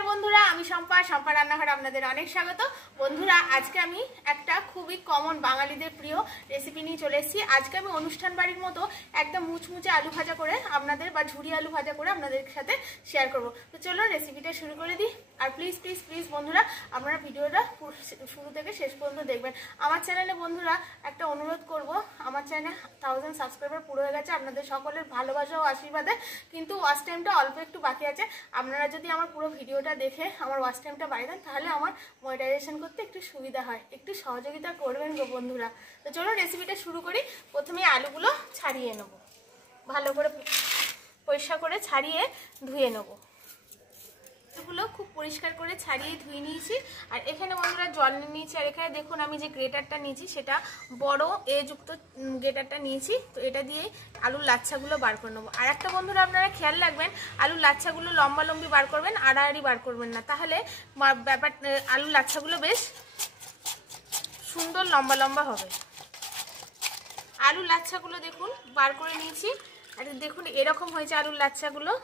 নমস্কার বন্ধুরা, আমি শম্পা রান্নাঘর আপনাদের অনেক স্বাগত। বন্ধুরা, আজকে আমি একটা খুবই কমন বাঙালিদের প্রিয় রেসিপি নিয়ে চলে এসেছি। আজকে আমি অনুষ্ঠান বাড়ির মতো একদম মুচমুচে আলু ভাজা করে আপনাদের বা ঝুরি আলু ভাজা করে আপনাদের সাথে শেয়ার করব। তো চলো রেসিপিটা শুরু করে দিই। আর প্লিজ প্লিজ প্লিজ বন্ধুরা, আপনারা ভিডিওটা শুরু থেকে শেষ পর্যন্ত দেখবেন। আমার চ্যানেলে বন্ধুরা একটা অনুরোধ করব, আমার চ্যানেলে 1000 সাবস্ক্রাইবার পুরো হয়ে গেছে আপনাদের সকলের ভালোবাসা ও আশীর্বাদে, কিন্তু ওয়াচ টাইমটা অল্প একটু বাকি আছে। আপনারা যদি আমার পুরো ভিডিওটা দেখে আমার ওয়াচ টাইমটা বাড়িয়ে দেন তাহলে আমার মনিটাইজেশন করতে একটু সুবিধা হয়, একটু সহযোগিতা করবেন গো বন্ধুরা। তো চলো রেসিপিটা শুরু করি। প্রথমে আলুগুলো ছাড়িয়ে নেব, ভালো করে পরিষ্কার করে ছাড়িয়ে ধুয়ে নেব। এগুলো খুব পরিষ্কার করে ছাড়িয়ে ধুয়ে নিয়েছি। আর এখানে বন্ধুরা জল নিয়ে নিয়েছি। আর এখানে দেখুন আমি যে গ্রেটারটা নিয়েছি সেটা বড় যুক্ত গ্রেটারটা নিয়েছি। তো এটা দিয়ে আলুর লাচ্ছাগুলো বার করে নেবো। আর একটা বন্ধুরা আপনারা খেয়াল রাখবেন, আলুর লাচ্ছাগুলো লম্বা লম্বি বার করবেন, আড়াআড়ি বার করবেন না, তাহলে ব্যাপার আলুর লাচ্ছাগুলো বেশ সুন্দর লম্বা লম্বা হবে। আলুর লাচ্ছাগুলো দেখুন বার করে নিয়েছি। আর দেখুন এরকম হয়েছে আলুর লাচ্ছাগুলো।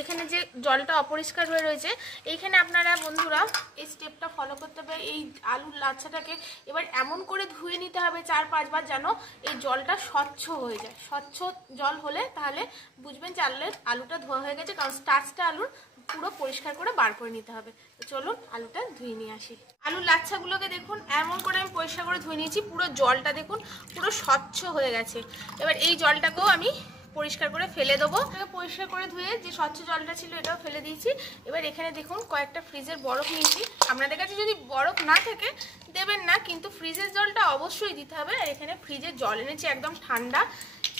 এখানে যে জলটা অপরিষ্কার হয়ে রয়েছে, এইখানে আপনারা বন্ধুরা এই স্টেপটা ফলো করতে হবে। এই আলুর লাচ্ছাটাকে এবার এমন করে ধুয়ে নিতে হবে 4-5 বার যেন এই জলটা স্বচ্ছ হয়ে যায়। স্বচ্ছ জল হলে তাহলে বুঝবেন যে আলুটা ধোয়া হয়ে গেছে, কারণ স্টার্চটা আলুর পুরো পরিষ্কার করে বার করে নিতে হবে। তো চলুন আলুটা ধুয়ে নিয়ে আসি। আলুর লাচ্ছাগুলোকে দেখুন এমন করে আমি পরিষ্কার করে ধুয়ে নিয়েছি, পুরো জলটা দেখুন পুরো স্বচ্ছ হয়ে গেছে। এবার এই জলটাকেও আমি পরিষ্কার করে ফেলে দেবো। পরিষ্কার করে ধুয়ে যে স্বচ্ছ জলটা ছিল এটাও ফেলে দিয়েছি। এবার এখানে দেখুন কয়েকটা ফ্রিজের বরফ নিয়েছি। আপনাদের কাছে যদি বরফ না থাকে দেবেন না, কিন্তু ফ্রিজের জলটা অবশ্যই দিতে হবে। আর এখানে ফ্রিজের জল এনেছি একদম ঠান্ডা,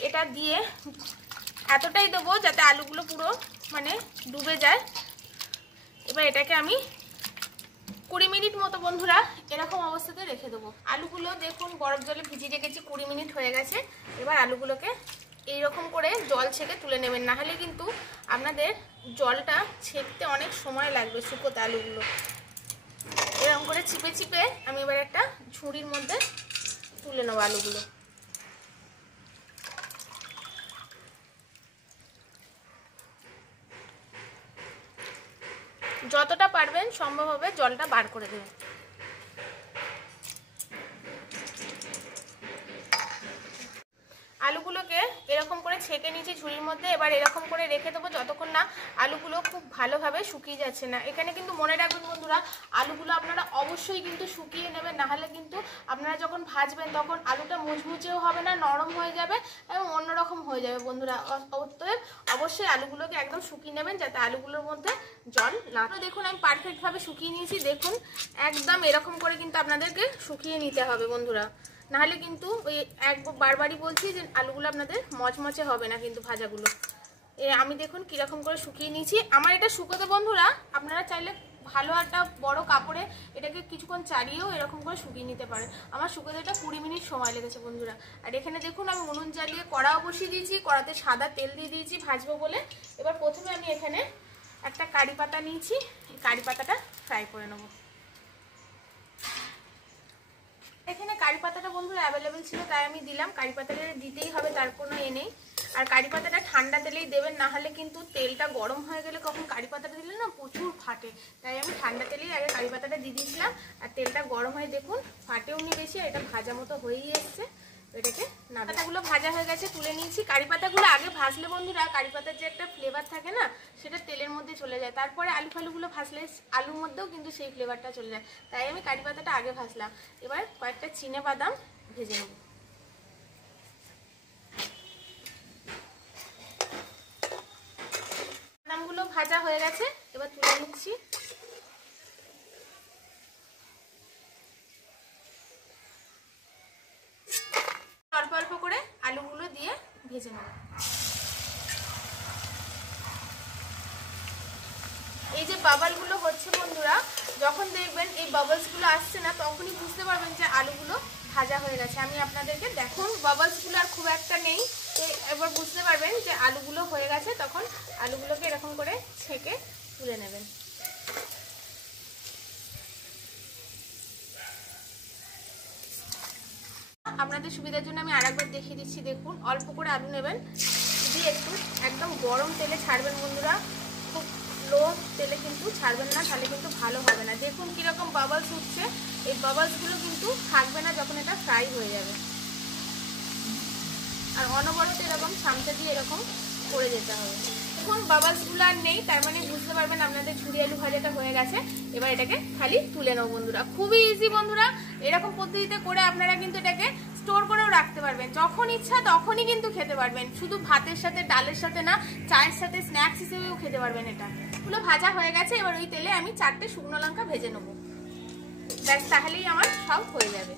এটা দিয়ে এতটাই দেবো যাতে আলুগুলো পুরো মানে ডুবে যায়। এবার এটাকে আমি 20 মিনিট মতো বন্ধুরা এরকম অবস্থাতে রেখে দেবো। আলুগুলো দেখুন বরফ জলে ভিজিয়ে রেখেছি, 20 মিনিট হয়ে গেছে। এবার আলুগুলোকে এইরকম করে জল ছেঁকে তুলে নেবেন, না হলে কিন্তু আপনাদের জলটা ছেঁকতে অনেক সময় লাগবে শুকোতে আলুগুলো। এরকম করে চিপে চিপে আমি এবার একটা ঝুড়ির মধ্যে তুলে নেবো আলুগুলো। যতটা পারবেন সম্ভব হবে জলটা বার করে দেবেন। আলুগুলোকে এরকম করে ছেঁকে নিয়েছি ঝুড়ির মধ্যে। এবার এরকম করে রেখে দেবো যতক্ষণ না আলুগুলো খুব ভালোভাবে শুকিয়ে যাচ্ছে না। এখানে কিন্তু মনে রাখবেন বন্ধুরা, আলুগুলো আপনারা অবশ্যই কিন্তু শুকিয়ে নেবেন, না হলে কিন্তু আপনারা যখন ভাজবেন তখন আলুটা মুচমুচেও হবে না, নরম হয়ে যাবে এবং অন্যরকম হয়ে যাবে বন্ধুরা। অতএব অবশ্যই আলুগুলোকে একদম শুকিয়ে নেবেন যাতে আলুগুলোর মধ্যে জল না। দেখুন আমি পারফেক্টভাবে শুকিয়ে নিয়েছি। দেখুন একদম এরকম করে কিন্তু আপনাদেরকে শুকিয়ে নিতে হবে বন্ধুরা, নাহলে কিন্তু ওই বারবারই বলছি যে আলুগুলো আপনাদের মচমচে হবে না কিন্তু ভাজাগুলো। আমি দেখুন কীরকম করে শুকিয়ে নিয়েছি। আমার এটা শুকোতে বন্ধুরা আপনারা চাইলে ভালো একটা বড় কাপড়ে এটাকে কিছুক্ষণ চালিয়েও এরকম করে শুকিয়ে নিতে পারেন। আমার শুকোতে এটা 20 মিনিট সময় লেগেছে বন্ধুরা। আর এখানে দেখুন আমি উনুন জ্বালিয়ে কড়াও বসিয়ে দিয়েছি, কড়াতে সাদা তেল দিয়ে দিয়েছি ভাজবো বলে। এবার প্রথমে আমি এখানে একটা কারি পাতা নিয়েছি, এই কারি পাতাটা ফ্রাই করে নেবো। এখানে কারি পাতাটা বন্ধুরা অ্যাভেলেবেল ছিল তাই আমি দিলাম। কারি পাতাটা দিতেই হবে, তার কোনো নেই। আর কারি পাতাটা ঠান্ডা তেলেই দেবেন, না হলে কিন্তু তেলটা গরম হয়ে গেলে কখন কারি পাতাটা দিলে না প্রচুর ফাটে। তাই আমি ঠান্ডা তেলেই আগে কারি পাতাটা দিয়ে দিয়েছিলাম। আর তেলটা গরম হয়ে দেখুন ফাটেও নি বেশি, এটা ভাজা মতো হয়েই এসছে। এটাকে না, পাতাগুলো ভাজা হয়ে গেছে তুলে নিয়েছি। কারি পাতাগুলো আগে ভাজলে বন্ধুরা কারি পাতার যে একটা ফ্লেভার থাকে না সেটা তেলের মধ্যে চলে যায়, তারপরে আলু ফালুগুলো ভাজলে আলুর মধ্যেও কিন্তু সেই ফ্লেভারটা চলে যায়। তাই আমি কারি পাতাটা আগে ভাজলাম। এবার কয়েকটা চিনে বাদাম ভেজে নেব। বাদামগুলো ভাজা হয়ে গেছে, এবার তুলে নিচ্ছি। অল্প অল্প করে আলুগুলো দিয়ে ভেজে নেব। এই যে বাবলগুলো হচ্ছে বন্ধুরা, যখন দেখবেন এই বাবলসগুলো আসছে না তখনই বুঝতে পারবেন যে আলুগুলো ভাজা হয়ে গেছে। আমি আপনাদেরকে দেখুন বাবলসগুলো আর খুব একটা নেই, তো এবার বুঝতে পারবেন যে আলুগুলো হয়ে গেছে। তখন আলুগুলোকে এরকম করে ছেঁকে তুলে নেবেন। আপনাদের সুবিধার জন্য আমি আরেকবার দেখিয়ে দিচ্ছি। দেখুন অল্প করে আলু নেবেন, দিয়ে একটু একদম গরম তেলে ছাড়বেন বন্ধুরা। খুব লো তেলে কিন্তু কিন্তু ছাড়বেন না, তাহলে কিন্তু ভালো হবে না। দেখুন কীরকম বাবলস উঠছে, এই বাবলসগুলো কিন্তু থাকবে না যখন এটা ফ্রাই হয়ে যাবে। আর অনবরত এরকম চামচা দিয়ে এরকম করে যেতে হবে। এখন বাবলসগুলো আর নেই, তার মানে বুঝতে পারবেন আপনাদের ঝুরি আলু ভাজাটা হয়ে গেছে। এবার এটাকে খালি তুলে নেব বন্ধুরা। খুবই ইজি বন্ধুরা, এরকম পদ্ধতিতে করে আপনারা কিন্তু এটাকে স্টোর করেও রাখতে পারবেন, যখন ইচ্ছা তখনই কিন্তু খেতে পারবেন। শুধু ভাতের সাথে ডালের সাথে না, চায়ের সাথে স্ন্যাক্স হিসেবেও খেতে পারবেন। এটা পুরো ভাজা হয়ে গেছে। এবার ওই তেলে আমি 4টে শুকনো লঙ্কা ভেজে নেব, ব্যাস তাহলেই আমার সব হয়ে যাবে।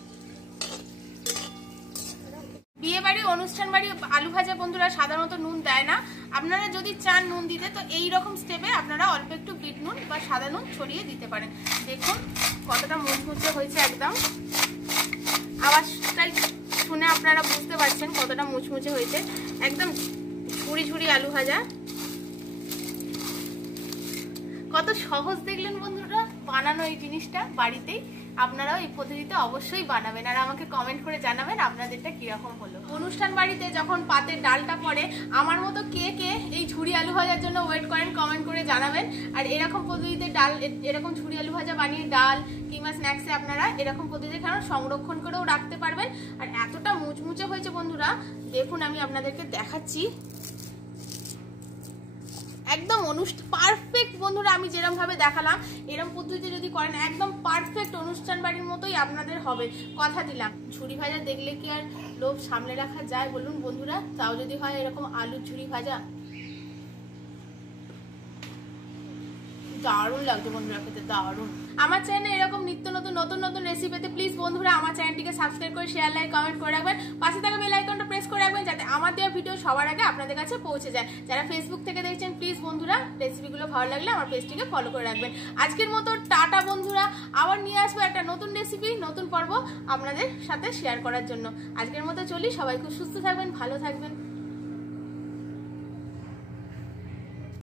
বিয়ে বাড়ি অনুষ্ঠান বাড়ি আলু ভাজা বন্ধুরা সাধারণত নুন দেয় না। আপনারা যদি চান নুন দিতে, তো এই রকম স্টেপে আপনারা অল্প একটু বিট নুন বা সাদা নুন ছড়িয়ে দিতে পারেন। দেখুন কতটা মুচমুচে হয়েছে, একদম আওয়াজটাই শুনে আপনারা বুঝতে পারছেন কতটা মুচমুচে হয়েছে। একদম ঝুড়ি ঝুড়ি আলু ভাজা, কত সহজ দেখলেন বন্ধুরা বানানো এই জিনিসটা। বাড়িতেই আপনারাও এই পদ্ধতিতে অবশ্যই বানাবেন, আর আমাকে কমেন্ট করে জানাবেন আপনাদেরটা কিরকম হলো। অনুষ্ঠান বাড়িতে যখন পাতের ডালটা পড়ে, আমার মতো কে কে এই ঝুড়ি আলু ভাজার জন্য ওয়েট করেন কমেন্ট করে জানাবেন। আর এরকম পদ্ধতিতে ডাল, এরকম ঝুড়ি আলু ভাজা বানিয়ে ডাল কিংবা স্ন্যাক্সে আপনারা এরকম পদ্ধতিতে খান, সংরক্ষণ করেও রাখতে পারবেন। আর এতটা মুচমুচে হয়েছে বন্ধুরা, দেখুন আমি আপনাদেরকে দেখাচ্ছি, একদম পারফেক্ট বন্ধুরা। আমি যেরকম ভাবে দেখালাম এরকম পদ্ধতিতে যদি করেন, একদম পারফেক্ট অনুষ্ঠান বাড়ির মতোই আপনাদের হবে, কথা দিলাম। ঝুরি ভাজা দেখলে কি আর লোভ সামলে রাখা যায় বলুন বন্ধুরা? তাও যদি হয় এরকম আলুর ঝুরি ভাজা, দারুণ লাগছে বন্ধুরা খেতে, দারুণ। আমার চ্যানেলে এরকম নিত্য নতুন নতুন নতুন রেসিপি পেতে প্লিজ বন্ধুরা আমার চ্যানেলটিকে সাবস্ক্রাইব করে শেয়ার, লাইক, কমেন্ট করে রাখবেন। পাশে থাকা বেল আইকনটা প্রেস করে রাখবেন যাতে আমার দেওয়া ভিডিও সবার আগে আপনাদের কাছে পৌঁছে যায়। যারা ফেসবুক থেকে দেখছেন প্লিজ বন্ধুরা রেসিপিগুলো ভালো লাগলে আমার পেজটিকে ফলো করে রাখবেন। আজকের মতো টাটা বন্ধুরা, আবার নিয়ে আসবো একটা নতুন রেসিপি, নতুন পর্ব আপনাদের সাথে শেয়ার করার জন্য। আজকের মতো চলি, সবাই খুব সুস্থ থাকবেন, ভালো থাকবেন।